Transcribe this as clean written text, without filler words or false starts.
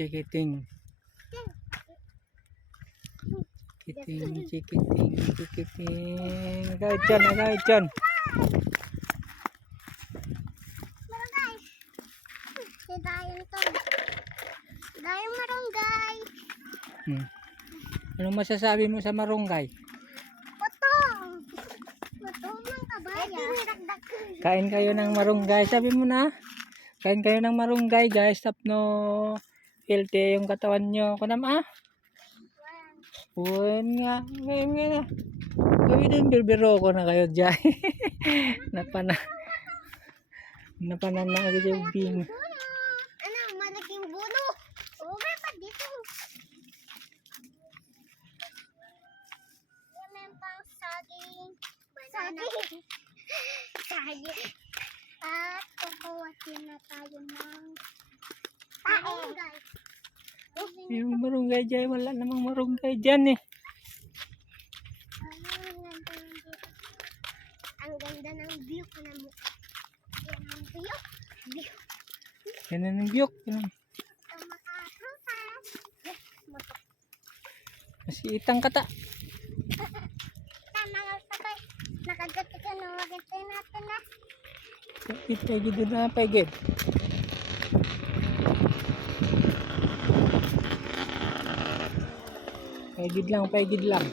Cikiting. Cikiting. Agad dyan. Dayong marunggay. Anong masasabi mo sa marunggay? Potong ng kabayan. Kain kayo ng marunggay. Sabi mo na. Kain kayo ng marunggay guys. Tapno healthy yung katawan nyo. Kunam Uwan nga. Ngayon nga. Gawin din birbiro ko na kayo dyan. Napanan na agad yung bing. Ano, malaking buno. Okay pa dito. Yan may pang saging. Saging. At kukuhatin na tayo ng marunggay. Yung marunggay dyan. Wala namang marunggay dyan eh. Ang ganda ng view ko na mukha. Yan ang view. Yan ang biyok. Masitang kata. Tama nga sabay. Nakagati ka na. Wagantay natin na. Paigid na paigid. Paigid lang.